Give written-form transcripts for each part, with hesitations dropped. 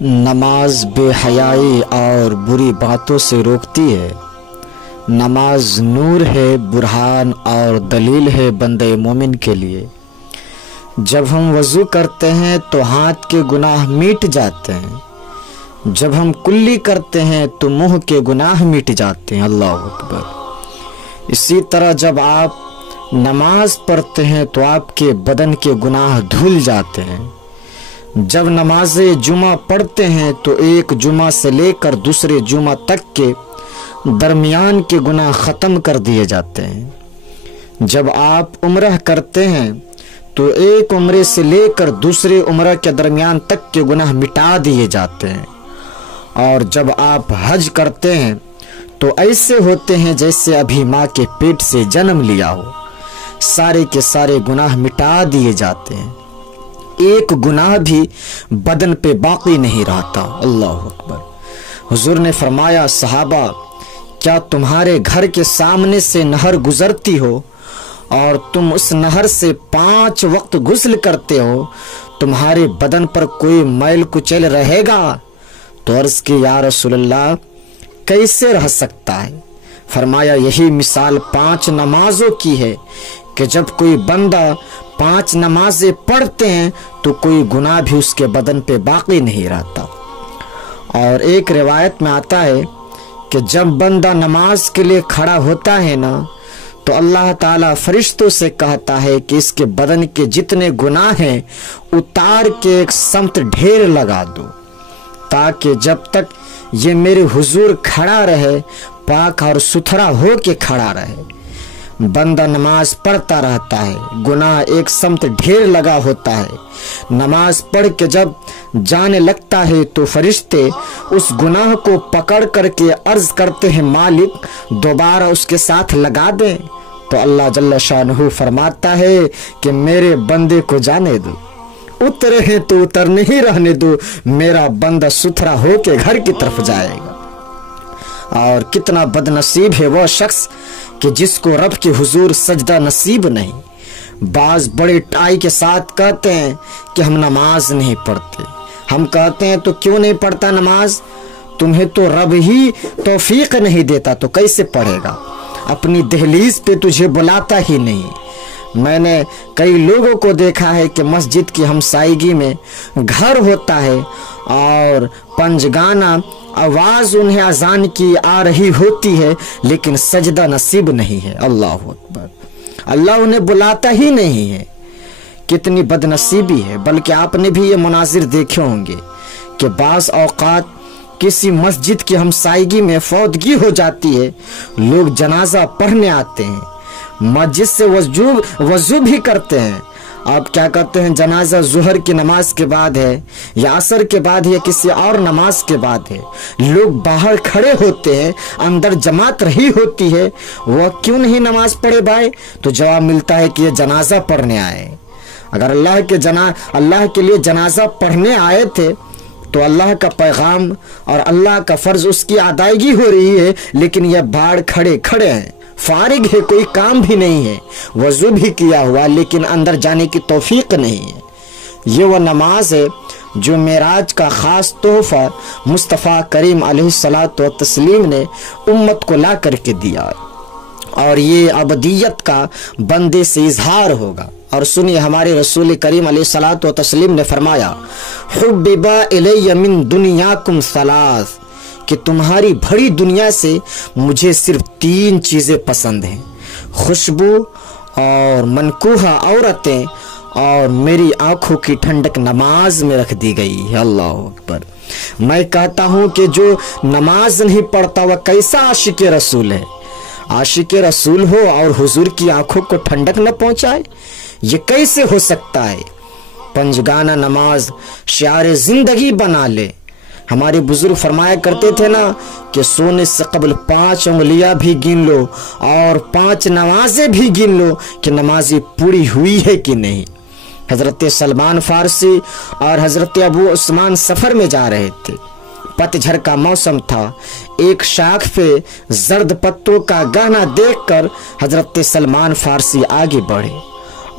नमाज बेहयाई और बुरी बातों से रोकती है। नमाज नूर है, बुरहान और दलील है बंदे मोमिन के लिए। जब हम वज़ू करते हैं तो हाथ के गुनाह मिट जाते हैं। जब हम कुल्ली करते हैं तो मुंह के गुनाह मिट जाते हैं। अल्लाह अकबर। इसी तरह जब आप नमाज पढ़ते हैं तो आपके बदन के गुनाह धुल जाते हैं। जब नमाज जुमा पढ़ते हैं तो एक जुमा से लेकर दूसरे जुमा तक के दरमियान के गुनाह ख़त्म कर दिए जाते हैं। जब आप उम्रह करते हैं तो एक उम्रे से लेकर दूसरे उम्रह के दरमियान तक के गुनाह मिटा दिए जाते हैं। और जब आप हज करते हैं तो ऐसे होते हैं जैसे अभी माँ के पेट से जन्म लिया हो। सारे के सारे गुनाह मिटा दिए जाते हैं। एक गुनाह भी बदन पे बाकी नहीं रहता। अल्लाह अकबर। हुजूर ने फरमाया, सहाबा, क्या तुम्हारे घर के सामने से नहर गुजरती हो और तुम उस नहर से 5 वक्त गुस्ल करते हो, तुम्हारे बदन पर कोई मैल कुचैल रहेगा? तो अर्ज की, या रसूलल्लाह, कैसे रह सकता है? फरमाया, यही मिसाल 5 नमाजों की है कि जब कोई बंदा 5 नमाजें पढ़ते हैं तो कोई गुनाह भी उसके बदन पे बाकी नहीं रहता। और एक रिवायत में आता है कि जब बंदा नमाज के लिए खड़ा होता है ना, तो अल्लाह ताला फरिश्तों से कहता है कि इसके बदन के जितने गुनाह हैं उतार के एक समत ढेर लगा दो, ताकि जब तक ये मेरे हुजूर खड़ा रहे पाक और सुथरा हो के खड़ा रहे। बंदा नमाज पढ़ता रहता है, गुनाह एक समत ढेर लगा होता है। नमाज पढ़ के जब जाने लगता है तो फरिश्ते उस गुनाह को पकड़ करके अर्ज करते हैं, मालिक दोबारा उसके साथ लगा दें। तो अल्लाह जल्ल शानहू फरमाता है कि मेरे बंदे को जाने दो, उतरे हैं तो उतरने ही रहने दो, मेरा बंदा सुथरा हो के घर की तरफ जाएगा। और कितना बदनसीब है वो शख्स कि जिसको रब के हुजूर सजदा नसीब नहीं। बाज बड़े टाई के साथ कहते हैं कि हम नमाज नहीं पढ़ते। हम कहते हैं तो क्यों नहीं पढ़ता नमाज? तुम्हें तो रब ही तौफीक नहीं देता तो कैसे पढ़ेगा? अपनी दहलीज पे तुझे बुलाता ही नहीं। मैंने कई लोगों को देखा है कि मस्जिद की हमसायगी में घर होता है और पंजगाना आवाज उन्हें अजान की आ रही होती है, लेकिन सजदा नसीब नहीं है। अल्लाह अकबर। अल्लाह उन्हें बुलाता ही नहीं है। कितनी बदनसीबी है। बल्कि आपने भी ये मुनाजिर देखे होंगे कि बाज़ औकात किसी मस्जिद की हमसायगी में फौतगी हो जाती है, लोग जनाजा पढ़ने आते हैं, मस्जिद से वजू भी करते हैं। आप क्या करते हैं, जनाजा जुहर की नमाज के बाद है या असर के बाद है या किसी और नमाज के बाद है, लोग बाहर खड़े होते हैं, अंदर जमात रही होती है, वह क्यों नहीं नमाज पढ़े भाई? तो जवाब मिलता है कि ये जनाजा पढ़ने आए। अगर अल्लाह के लिए जनाजा पढ़ने आए थे तो अल्लाह का पैगाम और अल्लाह का फर्ज उसकी अदायगी हो रही है, लेकिन यह बाहर खड़े हैं, फारिग है, कोई काम भी नहीं है, वजू भी किया हुआ लेकिन अंदर जाने की तौफीक नहीं है। ये वो नमाज है जो मेराज का खास तोहफा मुस्तफ़ा करीम अलैहिस्सलातु व तस्लीम ने उम्मत को ला करके दिया, और ये अबदियत का बंदे से इजहार होगा। और सुनिए, हमारे रसूल करीम अलैहिस्सलातु व तस्लीम ने फरमाया, हुब्बिबा इलैया मिन दुनियाकुम सलास, कि तुम्हारी भरी दुनिया से मुझे सिर्फ 3 चीजें पसंद हैं, खुशबू और मनकूहा औरतें और मेरी आंखों की ठंडक नमाज में रख दी गई है। अल्लाह अकबर। मैं कहता हूं कि जो नमाज नहीं पढ़ता वह कैसा आशिक रसूल है? आशिक रसूल हो और हुजूर की आंखों को ठंडक न पहुंचाए, ये कैसे हो सकता है? पंजगाना नमाज शियारे जिंदगी बना ले। हमारे बुजुर्ग फरमाया करते थे ना कि सोने से कबल 5 उंगलियां भी गिन लो और 5 नमाजें भी गिन लो कि नमाज़ें पूरी हुई है कि नहीं। हजरत सलमान फारसी और हजरत अबू उस्मान सफर में जा रहे थे। पतझड़ का मौसम था। एक शाख पे जर्द पत्तों का गहना देखकर हजरत सलमान फारसी आगे बढ़े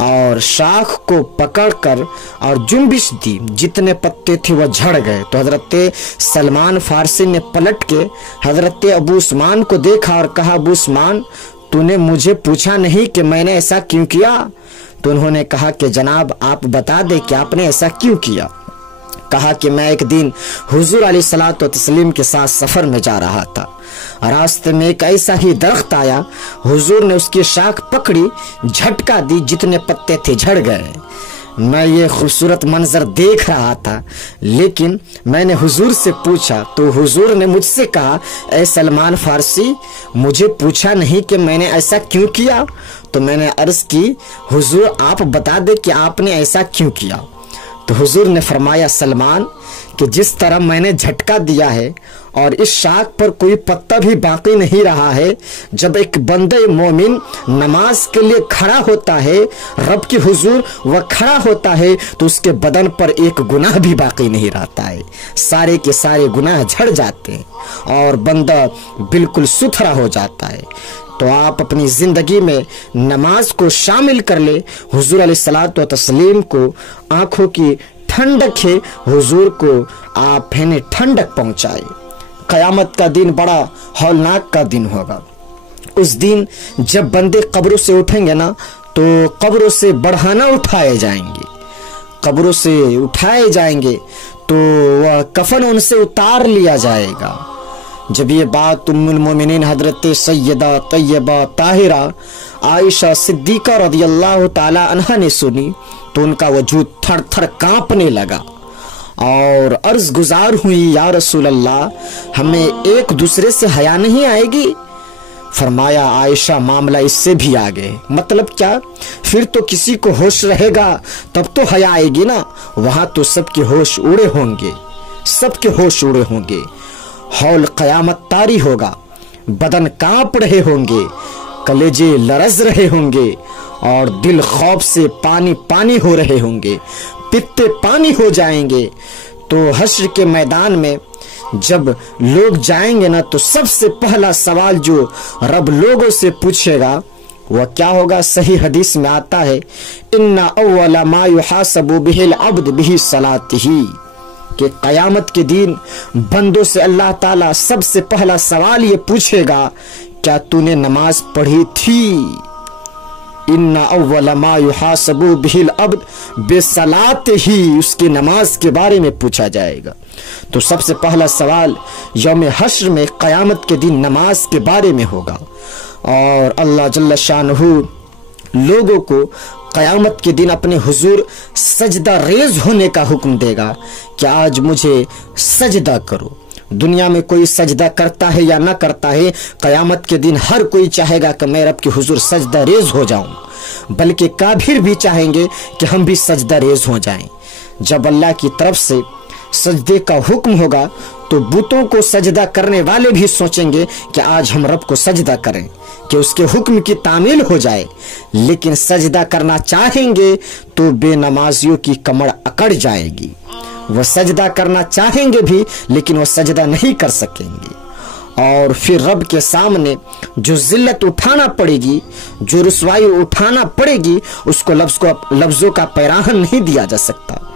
और शाख को पकड़कर और जुम्बिश दी, जितने पत्ते थे वह झड़ गए। तो हजरत सलमान फारसी ने पलट के हजरत अबू उस्मान को देखा और कहा, अबू उस्मान, तूने मुझे पूछा नहीं कि मैंने ऐसा क्यों किया? तो उन्होंने कहा कि जनाब आप बता दे कि आपने ऐसा क्यों किया। कहा कि मैं एक दिन हुजूर अलैहिस्सलातु तस्लीम के साथ सफर में जा रहा था, रास्ते में एक ऐसा ही दरख्त आया, हुजूर ने उसकी शाख पकड़ी, झटका दी, जितने पत्ते थे झड़ गए। मैं ये खूबसूरत मंजर देख रहा था, लेकिन मैंने हुजूर से पूछा तो हुजूर ने मुझसे कहा, ऐ सलमान फारसी, मुझे पूछा नहीं कि मैंने ऐसा क्यों किया? तो मैंने अर्ज की, हुजूर आप बता दे कि आपने ऐसा क्यों किया। तो हुजूर ने फरमाया, सलमान, कि जिस तरह मैंने झटका दिया है और इस शाख पर कोई पत्ता भी बाकी नहीं रहा है, जब एक बंदे मोमिन नमाज के लिए खड़ा होता है, रब के हुजूर वह खड़ा होता है, तो उसके बदन पर एक गुनाह भी बाकी नहीं रहता है, सारे के सारे गुनाह झड़ जाते हैं और बंदा बिल्कुल सुथरा हो जाता है। तो आप अपनी जिंदगी में नमाज को शामिल कर ले। हुजूर अलैहिस्सलातु तस्लीम को आंखों की ठंडक है, हुजूर को आप है ठंडक पहुंचाए। कयामत का दिन बड़ा हौलनाक का दिन होगा। उस दिन जब बंदे कब्रों से उठेंगे ना, तो कब्रों से बढ़ाना उठाए जाएंगे, कब्रों से उठाए जाएंगे, तो वह कफन उनसे उतार लिया जाएगा। जब ये बात उम्मुल मोमिनीन हजरत सैयदा तैयबा ताहिरा आयशा सिद्दीका रदियल्लाहु ताला अन्हा ने सुनी, तो उनका वजूद थर थर कांपने लगा और अर्ज गुजार हुई, या रसूल अल्लाह, हमें एक दूसरे से हया नहीं आएगी? फरमाया, आयशा, मामला इससे भी आगे। मतलब क्या? फिर तो किसी को होश रहेगा तब तो हया आएगी ना, वहां तो सबके होश उड़े होंगे, सबके होश उड़े होंगे। हौल कयामत तारी होगा, बदन कांप रहे होंगे, कलेजे लरज रहे होंगे और दिल खौफ से पानी पानी हो रहे होंगे, पित्ते पानी हो जाएंगे। तो हश्र के मैदान में जब लोग जाएंगे ना, तो सबसे पहला सवाल जो रब लोगों से पूछेगा वह क्या होगा? सही हदीस में आता है, इन्ना अव्वला मा युहासबु बिहिल अब्द बिही सलातिही, कि कयामत के दिन बंदों से अल्लाह ताला सबसे पहला सवाल ये पूछेगा, क्या तूने नमाज पढ़ी थी? इन्ना अव्वला मा युहासबु बिहिल अब्द बिसलातिही, उसकी नमाज के बारे में पूछा जाएगा। तो सबसे पहला सवाल यौम हश्र में कयामत के दिन नमाज के बारे में होगा और अल्लाह जल्ल शानहू लोगों को कयामत के दिन अपने हुजूर सजदा रेज होने का हुक्म देगा कि आज मुझे सजदा करो। दुनिया में कोई सजदा करता है या ना करता है, कयामत के दिन हर कोई चाहेगा कि मैं रब के हुजूर सजदा रेज हो जाऊं, बल्कि काफिर भी चाहेंगे कि हम भी सजदा रेज हो जाएं। जब अल्लाह की तरफ से सजदे का हुक्म होगा तो बुतों को सजदा करने वाले भी सोचेंगे कि आज हम रब को सजदा करें, कि उसके हुक्म की तामील हो जाए। लेकिन सजदा करना चाहेंगे तो बेनमाजियों की कमर अकड़ जाएगी। वह सजदा करना चाहेंगे भी, लेकिन वह सजदा नहीं कर सकेंगे और फिर रब के सामने जो जिल्लत उठाना पड़ेगी, जो रुसवाई उठाना पड़ेगी, उसको लफ्जों का पैराहन नहीं दिया जा सकता।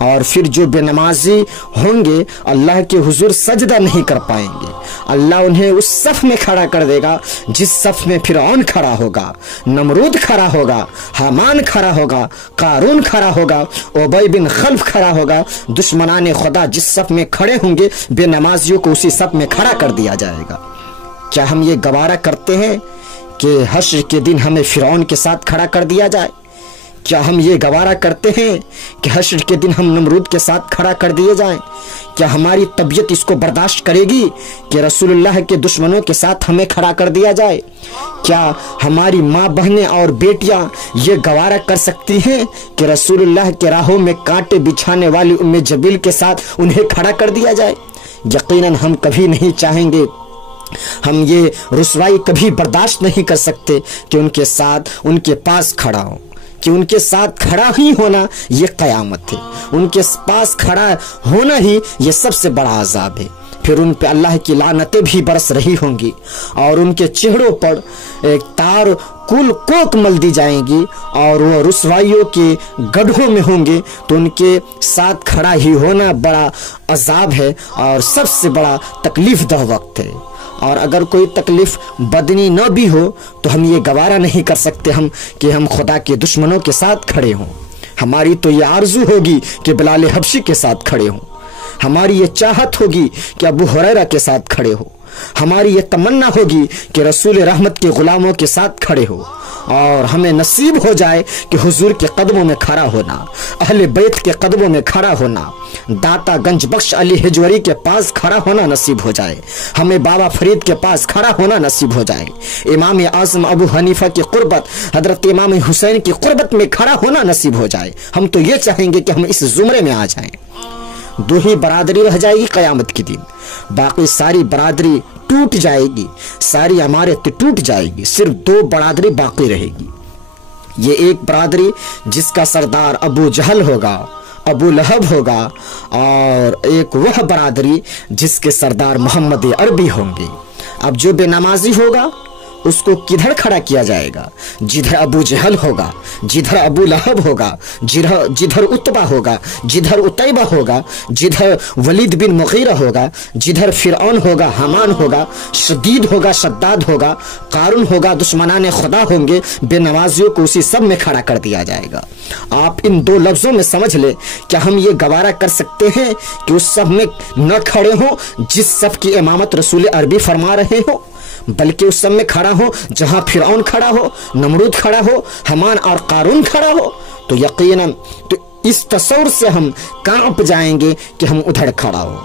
और फिर जो बेनमाजी होंगे अल्लाह के हुजूर सजदा नहीं कर पाएंगे। अल्लाह उन्हें उस सफ में खड़ा कर देगा जिस सफ में फिरौन खड़ा होगा, नमरूद खड़ा होगा, हामान खड़ा होगा, कारून खड़ा होगा, उबई बिन खल्फ खड़ा होगा। दुश्मनाने खुदा जिस सफ में खड़े होंगे, बेनमाजियों को उसी सफ में खड़ा कर दिया जाएगा। क्या हम ये गवारा करते हैं कि हश्र के दिन हमें फिरौन के साथ खड़ा कर दिया जाए? क्या हम ये गवारा करते हैं कि हश्र के दिन हम नमरूद के साथ खड़ा कर दिए जाएं? क्या हमारी तबीयत इसको बर्दाश्त करेगी कि रसूलुल्लाह के दुश्मनों के साथ हमें खड़ा कर दिया जाए? क्या हमारी माँ बहनें और बेटियां ये गवारा कर सकती हैं कि रसूलुल्लाह के राहों में कांटे बिछाने वाली उम्मे जबील के साथ उन्हें खड़ा कर दिया जाए? यकीनन हम कभी नहीं चाहेंगे, हम ये रुसवाई कभी बर्दाश्त नहीं कर सकते कि उनके साथ उनके पास खड़ा हो, कि उनके साथ खड़ा ही होना ये कयामत है। उनके पास खड़ा होना ही ये सबसे बड़ा अजाब है। फिर उन पे अल्लाह की लानतें भी बरस रही होंगी और उनके चेहरों पर एक तार कुल कोक मल दी जाएंगी और वो रुसवाइयों के गड्ढों में होंगे, तो उनके साथ खड़ा ही होना बड़ा अजाब है और सबसे बड़ा तकलीफ दह वक्त है। और अगर कोई तकलीफ बदनी न भी हो तो हम ये गवारा नहीं कर सकते कि हम खुदा के दुश्मनों के साथ खड़े हों। हमारी तो ये आरजू होगी कि बिलाल हबशी के साथ खड़े हों, हमारी ये चाहत होगी कि अबू हुरैरा के साथ खड़े हो, हमारी ये तमन्ना होगी कि रसूल रहमत के गुलामों के साथ खड़े हो, और हमें नसीब हो जाए कि हुजूर के कदमों में खड़ा होना, अहले बैत के कदमों में खड़ा होना, दाता गंज बख्श अली हिजवरी के पास खड़ा होना नसीब हो जाए, हमें बाबा फरीद के पास खड़ा होना नसीब हो जाए, इमाम आज़म अबू हनीफा की कुर्बत, हजरत इमाम हुसैन की कुर्बत में खड़ा होना नसीब हो जाए। हम तो ये चाहेंगे कि हम इस जुमरे में आ जाएं। दो ही बरादरी रह जाएगी क़यामत के दिन, बाकी सारी बरादरी टूट जाएगी, सारी इमारत टूट जाएगी, सिर्फ दो बरादरी बाकी रहेगी। ये एक बरादरी जिसका सरदार अबू जहल होगा, अबू लहब होगा, और एक वह बरादरी जिसके सरदार मोहम्मद अरबी होंगे। अब जो बेनमाजी होगा उसको किधर खड़ा किया जाएगा? जिधर अबू जहल होगा, जिधर अबू लहब होगा, जिधर उतबा होगा, जिधर उतैबा होगा, जिधर वलीद बिन मुगीरा होगा, जिधर फिरौन होगा, हमान होगा, शदीद होगा, शद्दाद होगा, कारून होगा, दुश्मनाने खुदा होंगे, बेनवाजियों को उसी सब में खड़ा कर दिया जाएगा। आप इन दो लफ्जों में समझ ले, क्या हम ये गवारा कर सकते हैं कि उस सब में न खड़े हो जिस सब की इमामत रसूल अरबी फरमा रहे हो, बल्कि उस सब में खड़ा हो जहां फिरौन खड़ा हो, नमरूद खड़ा हो, हमान और कारून खड़ा हो? तो यकीनन तो इस तस्वर से हम कांप जाएंगे कि हम उधर खड़ा हो।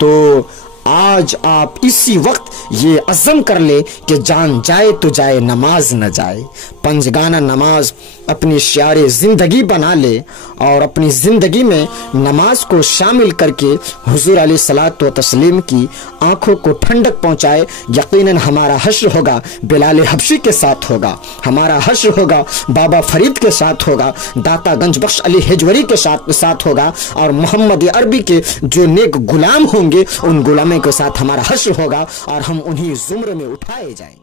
तो आज आप इसी वक्त ये अज़म कर ले कि जान जाए तो जाए, नमाज न जाए। पंजगाना नमाज अपनी शियारे ज़िंदगी बना ले और अपनी ज़िंदगी में नमाज को शामिल करके हुजूर अलैहिस्सलात व तस्लीम की आंखों को ठंडक पहुंचाए। यकीनन हमारा हश्र होगा बिलाल हबशी के साथ होगा, हमारा हश्र होगा बाबा फरीद के साथ होगा, दाता गंज बख्श अली हिजवरी के साथ होगा, और मोहम्मद अरबी के जो नेक गुलाम होंगे उन गुलामों के साथ हमारा हश्र होगा और हम उन्हीं जुम्रे में उठाए जाएंगे।